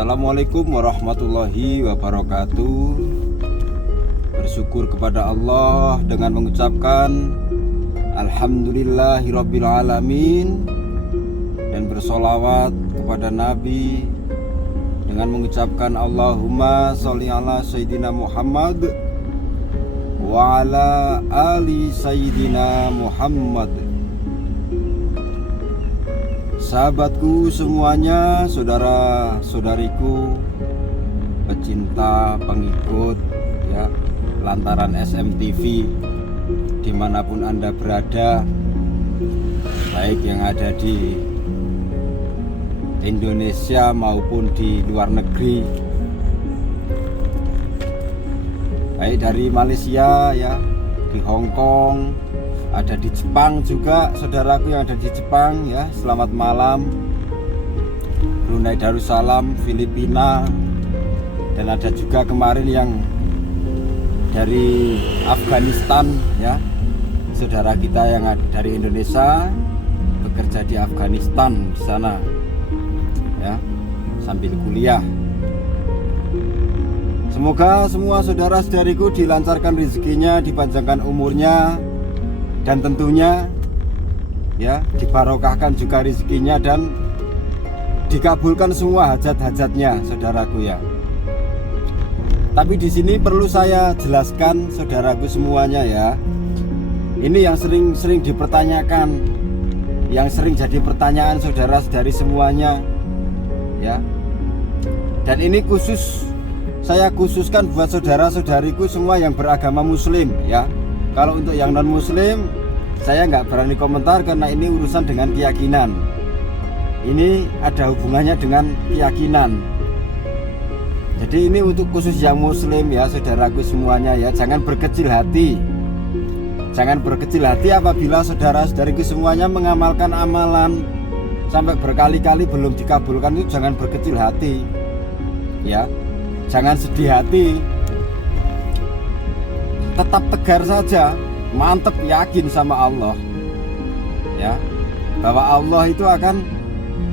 Assalamualaikum warahmatullahi wabarakatuh. Bersyukur kepada Allah dengan mengucapkan Alhamdulillahirabbil alamin, dan bersolawat kepada Nabi dengan mengucapkan Allahumma sholli ala Sayyidina Muhammad wa ala ali Sayyidina Muhammad. Sahabatku semuanya, saudara-saudariku, pecinta, pengikut ya lantaran SMTV dimanapun Anda berada, baik yang ada di Indonesia maupun di luar negeri, baik dari Malaysia ya, di Hong Kong, ada di Jepang juga, saudaraku yang ada di Jepang ya, selamat malam. Brunei Darussalam, Filipina, dan ada juga kemarin yang dari Afghanistan ya, saudara kita yang dari Indonesia bekerja di Afghanistan di sana ya, sambil kuliah. Semoga semua saudara-saudariku dilancarkan rezekinya, dipanjangkan umurnya, dan tentunya ya dibarokahkan juga rezekinya dan dikabulkan semua hajat-hajatnya, saudaraku ya. Tapi di sini perlu saya jelaskan, saudaraku semuanya ya. Ini yang sering dipertanyakan, yang sering jadi pertanyaan saudara-saudari semuanya ya. Dan ini saya khususkan buat saudara-saudariku semua yang beragama Muslim ya. Kalau untuk yang non Muslim, saya nggak berani komentar karena ini urusan dengan keyakinan. Ini ada hubungannya dengan keyakinan. Jadi ini untuk khusus yang Muslim ya, saudaraku semuanya ya. Jangan berkecil hati. Jangan berkecil hati apabila saudara-saudariku semuanya mengamalkan amalan sampai berkali-kali belum dikabulkan, itu jangan berkecil hati ya. Jangan sedih hati. Tetap tegar saja, mantep, yakin sama Allah ya, bahwa Allah itu akan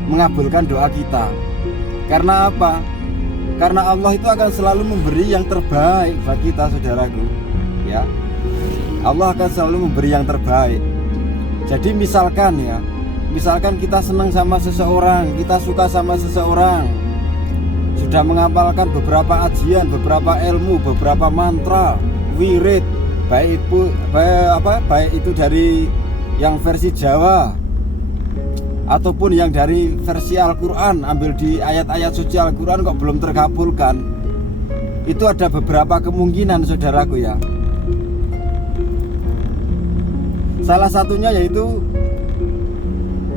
mengabulkan doa kita. Karena apa? Karena Allah itu akan selalu memberi yang terbaik buat kita, saudaraku ya. Allah akan selalu memberi yang terbaik. Jadi misalkan kita senang sama seseorang, kita suka sama seseorang, sudah menghafalkan beberapa ajian, beberapa ilmu, beberapa mantra, wirid, baik itu dari yang versi Jawa ataupun yang dari versi Al-Quran, ambil di ayat-ayat suci Al-Quran kok belum terkabulkan, itu ada beberapa kemungkinan, saudaraku ya. Salah satunya yaitu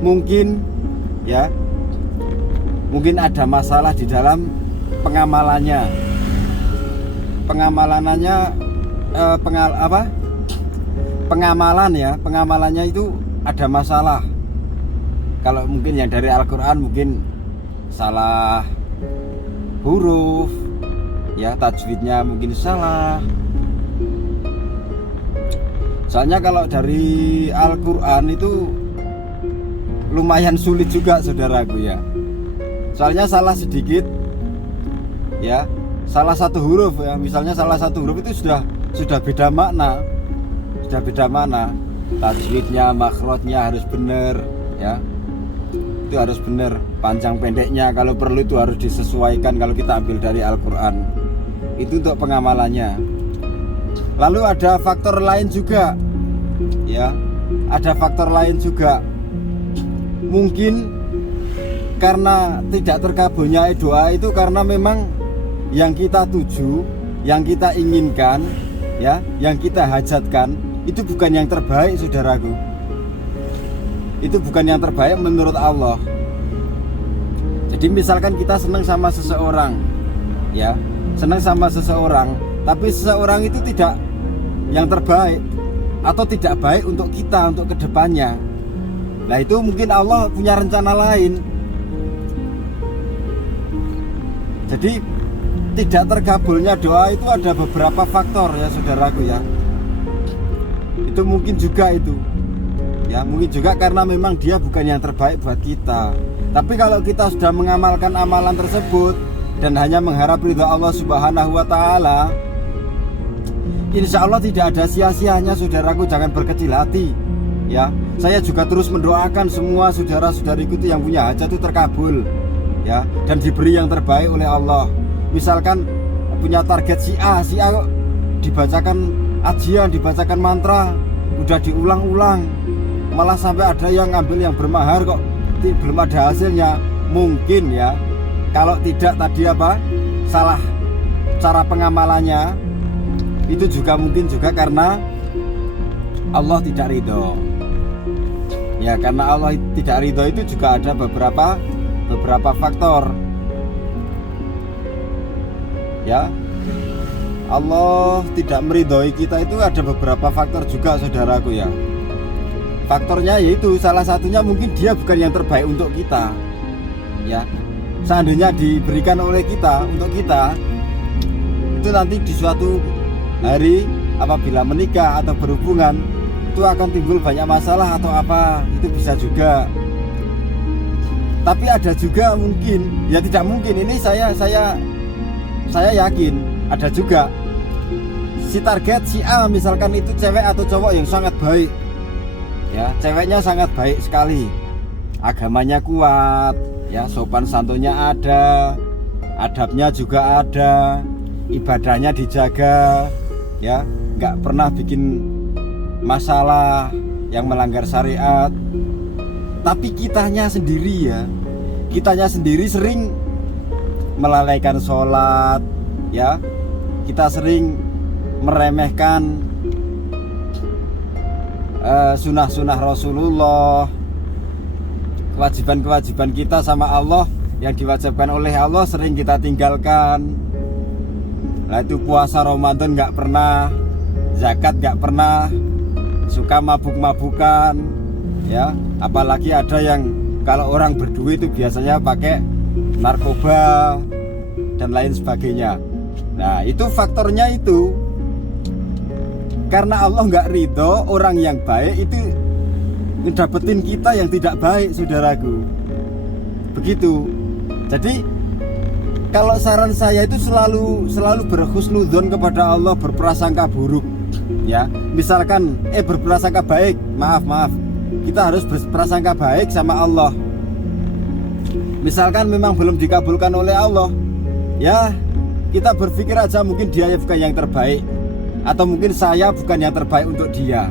mungkin ada masalah di dalam pengamalannya pengamalannya itu ada masalah. Kalau mungkin yang dari Al-Quran mungkin salah huruf ya, tajwidnya mungkin salah. Soalnya kalau dari Al-Quran itu lumayan sulit juga, saudaraku ya. Soalnya salah sedikit ya, salah satu huruf ya, misalnya salah satu huruf itu sudah beda makna. Sudah beda makna. Tajwidnya, makhrajnya harus benar ya. Itu harus benar. Panjang pendeknya kalau perlu itu harus disesuaikan kalau kita ambil dari Al-Quran. Itu untuk pengamalannya. Lalu ada faktor lain juga ya. Ada faktor lain juga. Mungkin karena tidak terkabulnya doa itu karena memang yang kita tuju, yang kita inginkan ya, yang kita hajatkan itu bukan yang terbaik, saudaraku. Itu bukan yang terbaik menurut Allah. Jadi misalkan kita senang sama seseorang ya, senang sama seseorang, tapi seseorang itu tidak yang terbaik atau tidak baik untuk kita, untuk kedepannya. Nah itu mungkin Allah punya rencana lain. Jadi tidak terkabulnya doa itu ada beberapa faktor ya, saudaraku ya. Itu mungkin juga itu ya, mungkin juga karena memang dia bukan yang terbaik buat kita. Tapi kalau kita sudah mengamalkan amalan tersebut, dan hanya mengharap ridha Allah Subhanahu wa taala, insya Allah tidak ada sia-sianya saudaraku. Jangan berkecil hati ya. Saya juga terus mendoakan semua saudara-saudariku itu yang punya hajat itu terkabul ya, dan diberi yang terbaik oleh Allah. Misalkan punya target si A kok dibacakan ajian, dibacakan mantra, udah diulang-ulang, malah sampai ada yang ngambil yang bermahar kok belum ada hasilnya. Mungkin ya, kalau tidak tadi salah cara pengamalannya, itu juga mungkin juga karena Allah tidak ridho ya. Karena Allah tidak ridho itu juga ada beberapa faktor ya. Allah tidak meridhoi kita itu ada beberapa faktor juga saudaraku ya. Faktornya yaitu salah satunya mungkin dia bukan yang terbaik untuk kita ya. Seandainya diberikan oleh kita untuk kita, itu nanti di suatu hari apabila menikah atau berhubungan itu akan timbul banyak masalah atau apa, itu bisa juga. Tapi ada juga mungkin, ya tidak mungkin, ini saya yakin ada juga si target si A misalkan itu cewek atau cowok yang sangat baik ya, ceweknya sangat baik sekali, agamanya kuat ya, sopan santunnya ada, adabnya juga ada, ibadahnya dijaga ya, nggak pernah bikin masalah yang melanggar syariat. Tapi kitanya sendiri sering melalaikan sholat ya, kita sering meremehkan sunnah-sunnah Rasulullah, kewajiban-kewajiban kita sama Allah yang diwajibkan oleh Allah sering kita tinggalkan. Nah itu puasa Ramadan nggak pernah, zakat nggak pernah, suka mabuk-mabukan ya. Apalagi ada yang kalau orang berduit itu biasanya pakai narkoba dan lain sebagainya. Nah itu faktornya itu karena Allah nggak ridho orang yang baik itu ngedapetin kita yang tidak baik saudaraku, begitu. Jadi kalau saran saya itu selalu berhusnudzon kepada Allah, berprasangka buruk ya. Misalkan berprasangka baik, maaf kita harus berprasangka baik sama Allah. Misalkan memang belum dikabulkan oleh Allah ya, kita berpikir aja mungkin dia bukan yang terbaik, atau mungkin saya bukan yang terbaik untuk dia.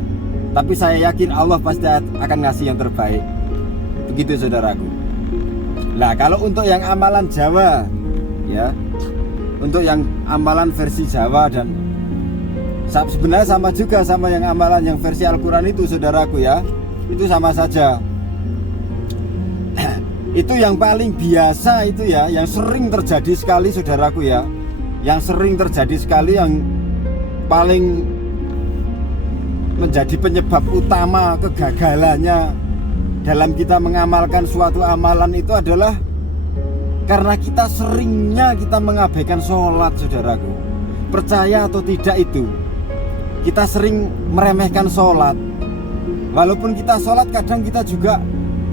Tapi saya yakin Allah pasti akan ngasih yang terbaik. Begitu saudaraku. Nah kalau untuk yang amalan Jawa ya, untuk yang amalan versi Jawa dan sebenarnya sama juga sama yang amalan yang versi Al-Quran itu saudaraku ya, itu sama saja. Itu yang paling biasa itu ya, yang sering terjadi sekali saudaraku ya, yang sering terjadi sekali, yang paling menjadi penyebab utama kegagalannya dalam kita mengamalkan suatu amalan itu adalah karena kita seringnya kita mengabaikan sholat saudaraku. Percaya atau tidak itu, kita sering meremehkan sholat. Walaupun kita sholat kadang kita juga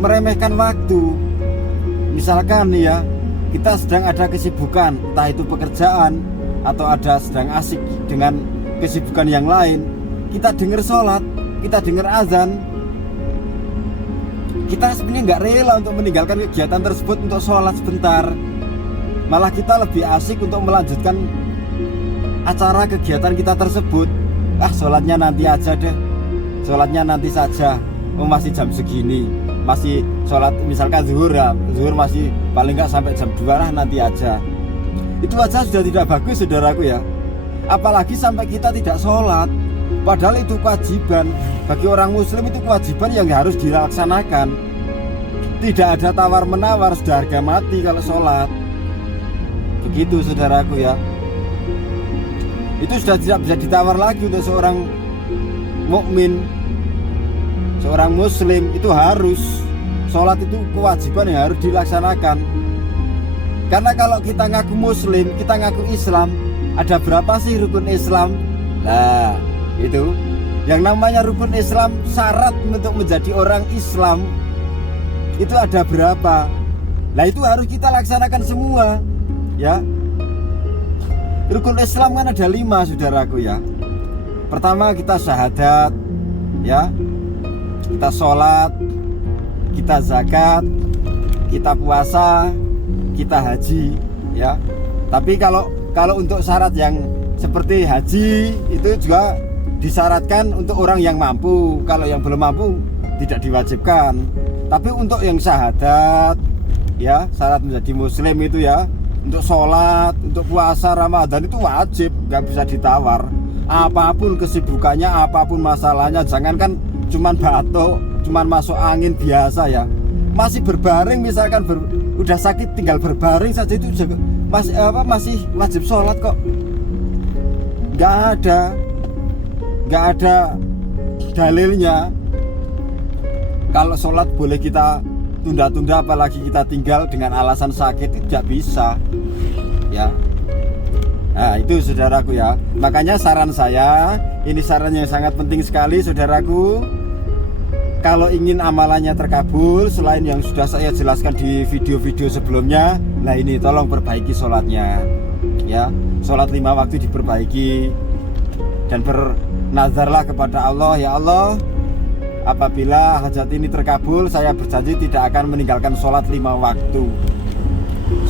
meremehkan waktu. Misalkan nih ya, kita sedang ada kesibukan, entah itu pekerjaan atau ada sedang asik dengan kesibukan yang lain, kita dengar sholat, kita dengar azan, kita sebenarnya nggak rela untuk meninggalkan kegiatan tersebut untuk sholat sebentar. Malah kita lebih asik untuk melanjutkan acara kegiatan kita tersebut. Sholatnya nanti aja deh, sholatnya nanti saja, masih jam segini, masih sholat misalkan zuhur ya, zuhur masih paling nggak sampai jam 2 lah, nanti aja. Itu aja sudah tidak bagus saudaraku ya. Apalagi sampai kita tidak sholat, padahal itu kewajiban. Bagi orang muslim itu kewajiban yang harus dilaksanakan. Tidak ada tawar-menawar, sudah harga mati kalau sholat. Begitu saudaraku ya. Itu sudah tidak bisa ditawar lagi untuk seorang mukmin, seorang muslim. Itu harus, sholat itu kewajiban yang harus dilaksanakan. Karena kalau kita ngaku muslim, kita ngaku Islam, ada berapa sih rukun Islam? Nah itu yang namanya rukun Islam, syarat untuk menjadi orang Islam itu ada berapa? Nah itu harus kita laksanakan semua. ya. Rukun Islam kan ada 5 saudaraku ya. Pertama kita syahadat, ya, kita sholat, kita zakat, kita puasa, kita haji, ya. Tapi kalau untuk syarat yang seperti haji itu juga disyaratkan untuk orang yang mampu. Kalau yang belum mampu tidak diwajibkan. Tapi untuk yang syahadat, ya, syarat menjadi muslim itu ya, untuk sholat, untuk puasa Ramadan itu wajib, nggak bisa ditawar. Apapun kesibukannya, apapun masalahnya, jangankan cuman batuk, cuman masuk angin biasa ya, masih berbaring misalkan udah sakit tinggal berbaring saja itu masih wajib sholat kok. Nggak ada dalilnya kalau sholat boleh kita tunda-tunda, apalagi kita tinggal dengan alasan sakit, itu tidak bisa ya. Nah itu saudaraku ya. Makanya saran saya, ini saran yang sangat penting sekali saudaraku. Kalau ingin amalannya terkabul, selain yang sudah saya jelaskan di video-video sebelumnya, nah ini tolong perbaiki sholatnya ya. Sholat 5 waktu diperbaiki. Dan bernazarlah kepada Allah, ya Allah, apabila hajat ini terkabul, saya berjanji tidak akan meninggalkan sholat 5 waktu.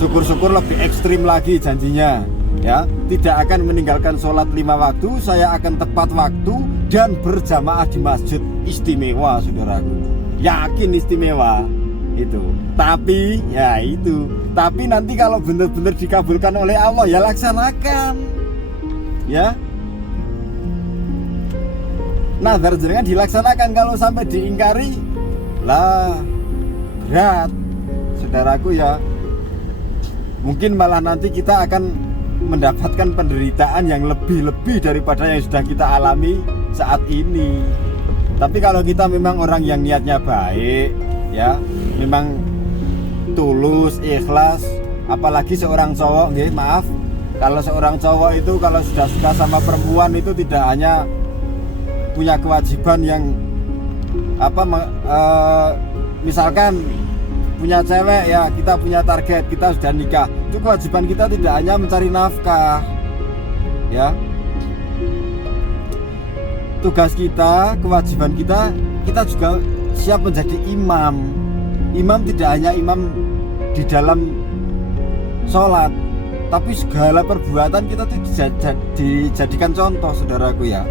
Syukur-syukur lebih ekstrim lagi janjinya, ya, tidak akan meninggalkan sholat 5 waktu. Saya akan tepat waktu dan berjamaah di masjid. Istimewa saudaraku, yakin istimewa itu. Tapi ya itu, tapi nanti kalau benar-benar dikabulkan oleh Allah ya laksanakan ya. Nazar jenengan dilaksanakan, kalau sampai diingkari lah berat saudaraku ya. Mungkin malah nanti kita akan mendapatkan penderitaan yang lebih-lebih daripada yang sudah kita alami saat ini. Tapi kalau kita memang orang yang niatnya baik ya, memang tulus, ikhlas, apalagi seorang cowok, maaf, kalau seorang cowok itu kalau sudah suka sama perempuan itu tidak hanya punya kewajiban yang misalkan punya cewek ya, kita punya target, kita sudah nikah, itu kewajiban kita tidak hanya mencari nafkah ya. Tugas kita, kewajiban kita juga siap menjadi imam. Imam tidak hanya imam di dalam sholat, tapi segala perbuatan kita dijadikan contoh saudaraku ya.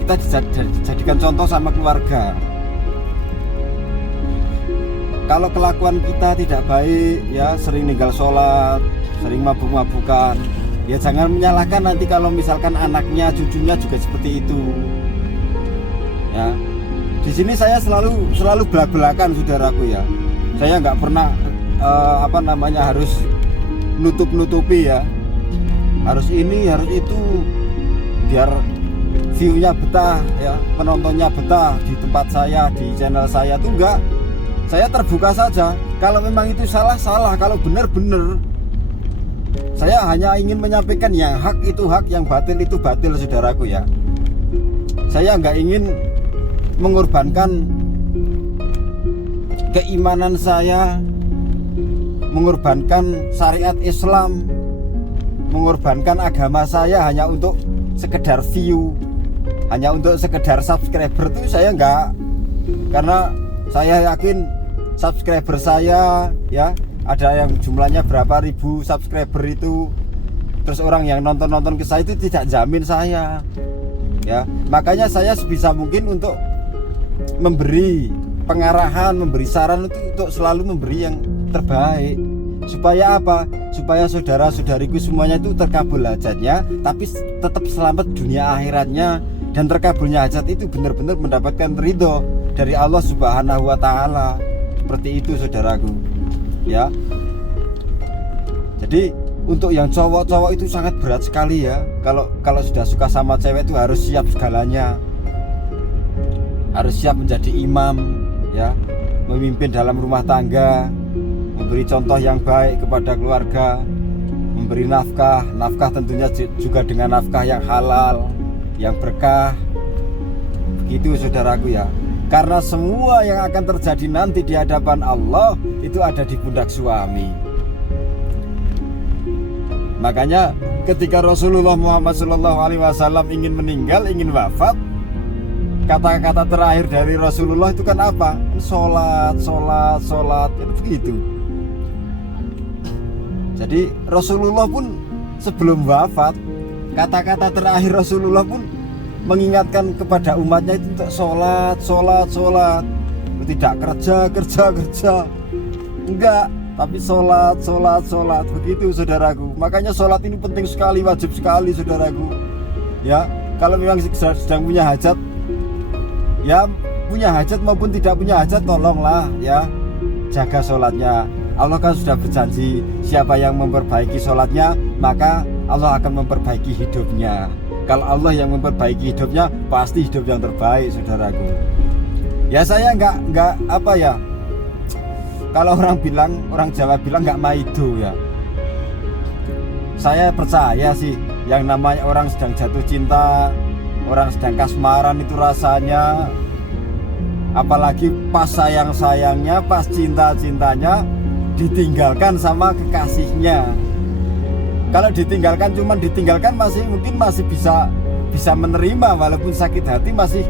Kita dijadikan contoh sama keluarga. Kalau kelakuan kita tidak baik ya, sering ninggal sholat, sering mabuk-mabukan, ya jangan menyalahkan nanti kalau misalkan anaknya, cucunya juga seperti itu ya. Di sini saya selalu belak-belakan saudaraku ya. Saya nggak pernah harus nutup-nutupi ya, harus ini harus itu biar view-nya betah ya, penontonnya betah di tempat saya, di channel saya tuh enggak. Saya terbuka saja. Kalau memang itu salah, kalau benar. Saya hanya ingin menyampaikan yang hak itu hak, yang batil itu batil saudaraku ya. Saya nggak ingin mengorbankan keimanan saya, mengorbankan syariat Islam, mengorbankan agama saya hanya untuk sekedar view, hanya untuk sekedar subscriber tuh saya nggak. Karena saya yakin subscriber saya ya, ada yang jumlahnya berapa ribu subscriber itu, terus orang yang nonton ke saya itu tidak jamin saya ya. Makanya saya sebisa mungkin untuk memberi pengarahan, memberi saran itu untuk selalu memberi yang terbaik. Supaya apa? Supaya saudara-saudariku semuanya itu terkabul hajatnya, tapi tetap selamat dunia akhiratnya, dan terkabulnya hajat itu benar-benar mendapatkan ridho dari Allah Subhanahu wa Ta'ala. Seperti itu saudaraku ya. Jadi untuk yang cowok-cowok itu sangat berat sekali ya. Kalau sudah suka sama cewek itu harus siap segalanya, harus siap menjadi imam ya, memimpin dalam rumah tangga, memberi contoh yang baik kepada keluarga, memberi nafkah tentunya juga dengan nafkah yang halal, yang berkah. Begitu saudaraku ya. Karena semua yang akan terjadi nanti di hadapan Allah itu ada di pundak suami. Makanya ketika Rasulullah Muhammad SAW ingin meninggal, ingin wafat, kata-kata terakhir dari Rasulullah itu kan apa? Sholat, sholat, sholat, itu begitu. Jadi Rasulullah pun sebelum wafat, kata-kata terakhir Rasulullah pun mengingatkan kepada umatnya itu untuk sholat, sholat, sholat. Tidak kerja, enggak, tapi sholat, sholat, sholat. Begitu saudaraku. Makanya sholat ini penting sekali, wajib sekali saudaraku. Ya, kalau memang sedang punya hajat, ya punya hajat maupun tidak punya hajat, tolonglah ya jaga sholatnya. Allah kan sudah berjanji, siapa yang memperbaiki sholatnya, maka Allah akan memperbaiki hidupnya. Kalau Allah yang memperbaiki hidupnya, pasti hidup yang terbaik saudaraku. Ya saya nggak apa ya, kalau orang Jawa bilang nggak maido ya. Saya percaya sih, yang namanya orang sedang jatuh cinta, orang sedang kasmaran itu rasanya, apalagi pas sayang-sayangnya, pas cinta-cintanya ditinggalkan sama kekasihnya. Kalau ditinggalkan, cuman ditinggalkan mungkin masih bisa menerima, walaupun sakit hati masih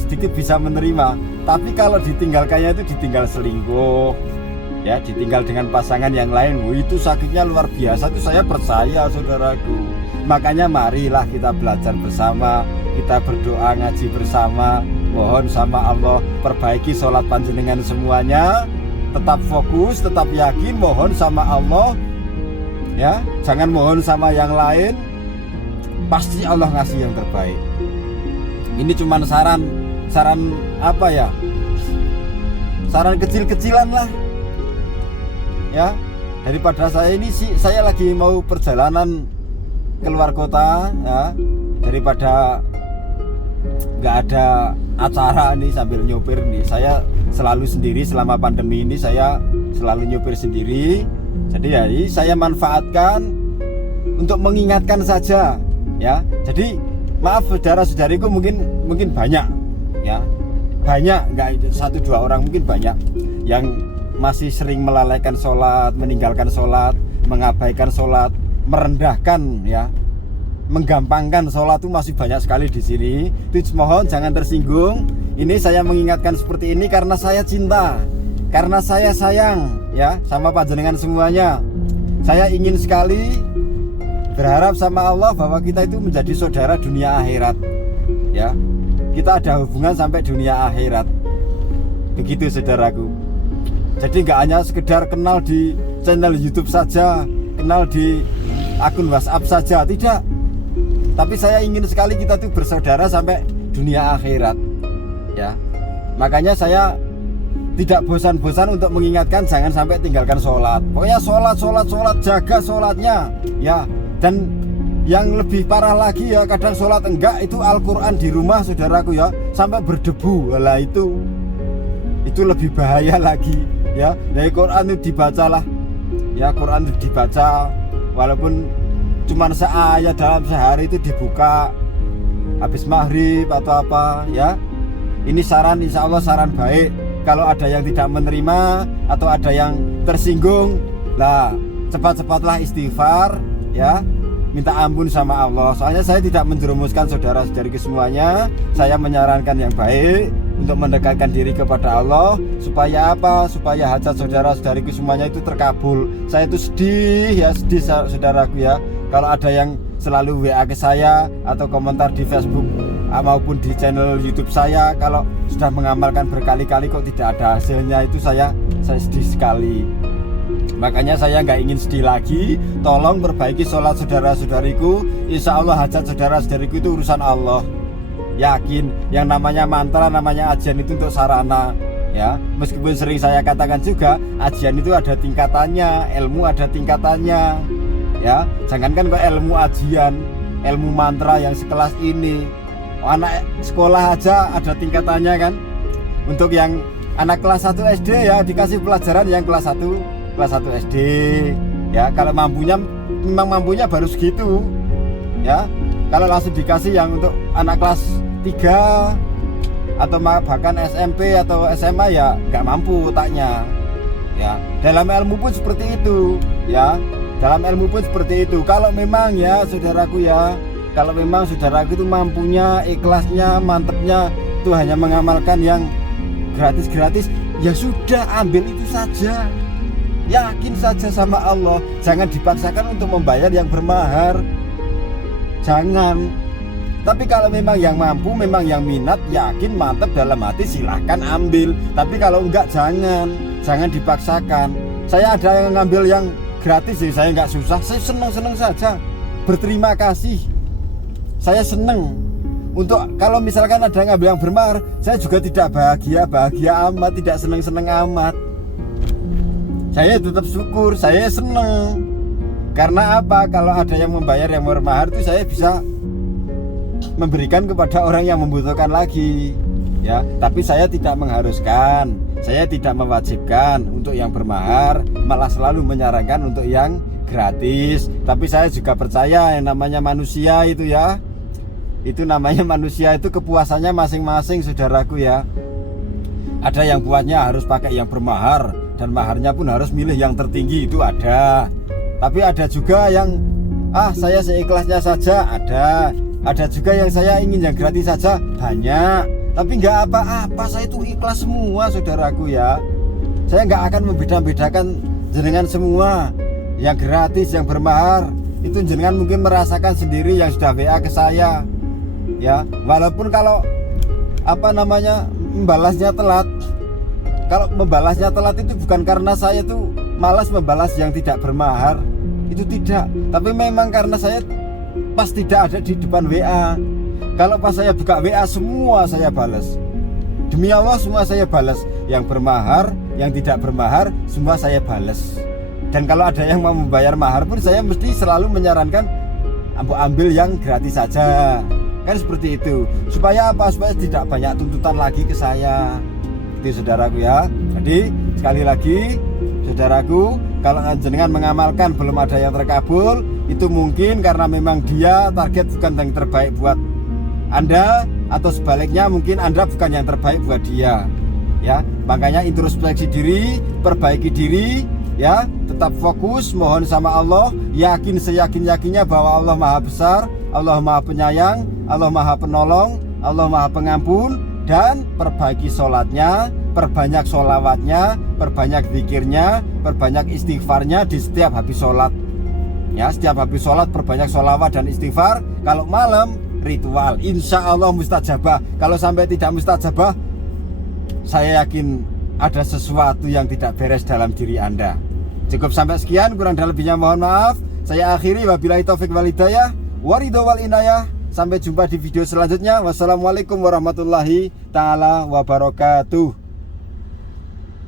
sedikit bisa menerima. Tapi kalau ditinggalkannya itu ditinggal selingkuh, ya ditinggal dengan pasangan yang lain, itu sakitnya luar biasa. Itu saya percaya saudaraku. Makanya marilah kita belajar bersama, kita berdoa ngaji bersama, mohon sama Allah perbaiki sholat panjenengan semuanya. Tetap fokus, tetap yakin, mohon sama Allah, ya jangan mohon sama yang lain. Pasti Allah ngasih yang terbaik. Ini cuma saran apa ya, saran kecil-kecilan lah ya. Daripada saya lagi mau perjalanan keluar kota ya, daripada nggak ada acara nih sambil nyopir nih. Saya selalu sendiri selama pandemi ini, saya selalu nyopir sendiri. Jadi ya saya manfaatkan untuk mengingatkan saja ya. Jadi maaf saudara-saudariku, mungkin banyak ya, banyak, nggak 1-2 orang, mungkin banyak yang masih sering melalaikan sholat, meninggalkan sholat, mengabaikan sholat, merendahkan ya, menggampangkan sholat. Itu masih banyak sekali di sini. Itu mohon jangan tersinggung. Ini saya mengingatkan seperti ini karena saya cinta, karena saya sayang ya sama panjenengan semuanya. Saya ingin sekali berharap sama Allah bahwa kita itu menjadi saudara dunia akhirat ya. Kita ada hubungan sampai dunia akhirat. Begitu saudaraku. Jadi nggak hanya sekedar kenal di channel YouTube saja, kenal di akun WhatsApp saja, tidak. Tapi saya ingin sekali kita tuh bersaudara sampai dunia akhirat ya. Makanya saya tidak bosan-bosan untuk mengingatkan jangan sampai tinggalkan sholat. Pokoknya sholat, jaga sholatnya ya. Dan yang lebih parah lagi ya, kadang sholat enggak, itu Al-Quran di rumah saudaraku ya, sampai berdebu. Lah itu lebih bahaya lagi ya. Dari Quran itu dibacalah ya, Quran itu dibaca walaupun cuma seayat dalam sehari, itu dibuka habis maghrib atau apa ya. Ini saran, insya Allah saran baik. Kalau ada yang tidak menerima atau ada yang tersinggung, lah cepat-cepatlah istighfar ya, minta ampun sama Allah. Soalnya saya tidak menjerumuskan saudara-saudariku semuanya. Saya menyarankan yang baik untuk mendekatkan diri kepada Allah. Supaya apa? Supaya hajat saudara-saudariku semuanya itu terkabul. Saya itu sedih saudaraku ya, kalau ada yang selalu WA ke saya atau komentar di Facebook maupun di channel YouTube saya, kalau sudah mengamalkan berkali-kali kok tidak ada hasilnya, itu saya sedih sekali. Makanya saya nggak ingin sedih lagi. Tolong perbaiki sholat saudara-saudariku. Insya Allah hajat saudara-saudariku itu urusan Allah. Yakin, yang namanya mantra, namanya ajian itu untuk sarana ya. Meskipun sering saya katakan juga, ajian itu ada tingkatannya, ilmu ada tingkatannya ya. Jangankan kok ilmu ajian, ilmu mantra yang sekelas ini, anak sekolah aja ada tingkatannya kan. Untuk yang anak kelas 1 SD ya dikasih pelajaran yang kelas 1 SD ya. Kalau memang mampunya baru segitu ya. Kalau langsung dikasih yang untuk anak kelas 3 atau bahkan SMP atau SMA ya nggak mampu otaknya ya. Dalam ilmu pun seperti itu ya. Dalam ilmu pun seperti itu. Kalau memang ya saudaraku ya, kalau memang saudaraku itu mampunya, ikhlasnya, mantepnya itu hanya mengamalkan yang gratis-gratis, ya sudah, ambil itu saja. Yakin saja sama Allah. Jangan dipaksakan untuk membayar yang bermahar. Jangan. Tapi kalau memang yang mampu, memang yang minat, yakin, mantep dalam hati, silahkan ambil. Tapi kalau enggak, jangan dipaksakan. Saya ada yang ngambil yang gratis sih, saya nggak susah, saya seneng-seneng saja, berterima kasih, saya seneng. Untuk kalau misalkan ada yang ngambil yang bermahar, saya juga tidak bahagia amat, tidak seneng-seneng amat. Saya tetap syukur, saya seneng. Karena apa? Kalau ada yang membayar yang bermahar itu saya bisa memberikan kepada orang yang membutuhkan lagi, ya. Tapi saya tidak mengharuskan, saya tidak mewajibkan untuk yang bermahar, malah selalu menyarankan untuk yang gratis. Tapi saya juga percaya yang namanya manusia itu ya, itu namanya manusia itu kepuasannya masing-masing saudaraku ya. Ada yang buatnya harus pakai yang bermahar dan maharnya pun harus milih yang tertinggi, itu ada. Tapi ada juga yang saya seikhlasnya saja, ada juga yang saya ingin yang gratis saja, banyak. Tapi nggak apa-apa, saya itu ikhlas semua saudaraku ya. Saya nggak akan membeda-bedakan jenengan semua. Yang gratis, yang bermahar, itu jenengan mungkin merasakan sendiri yang sudah WA ke saya, ya. Walaupun kalau membalasnya telat. Kalau membalasnya telat itu bukan karena saya tuh malas membalas yang tidak bermahar, itu tidak. Tapi memang karena saya pas tidak ada di depan WA. Kalau pas saya buka WA, semua saya balas. Demi Allah, semua saya balas. Yang bermahar, yang tidak bermahar, semua saya balas. Dan kalau ada yang mau membayar mahar pun, saya mesti selalu menyarankan ambil yang gratis saja. Kan seperti itu. Supaya apa? Supaya tidak banyak tuntutan lagi ke saya. Itu saudaraku ya. Jadi sekali lagi saudaraku, kalau jenengan mengamalkan belum ada yang terkabul, itu mungkin karena memang dia target bukan yang terbaik buat Anda, atau sebaliknya mungkin Anda bukan yang terbaik buat dia, ya. Makanya introspeksi diri, perbaiki diri, ya. Tetap fokus, mohon sama Allah, yakin seyakin-yakinnya bahwa Allah Maha Besar, Allah Maha Penyayang, Allah Maha Penolong, Allah Maha Pengampun. Dan perbaiki sholatnya, perbanyak sholawatnya, perbanyak zikirnya, perbanyak istighfarnya di setiap habis sholat. Ya, setiap habis sholat perbanyak sholawat dan istighfar. Kalau malam ritual, insya Allah mustajabah. Kalau sampai tidak mustajabah, saya yakin ada sesuatu yang tidak beres dalam diri Anda. Cukup sampai sekian, kurang dan lebihnya mohon maaf. Saya akhiri, wabillahi taufik wal hidayah, waridho wal inayah. Sampai jumpa di video selanjutnya. Wassalamualaikum warahmatullahi ta'ala wabarakatuh.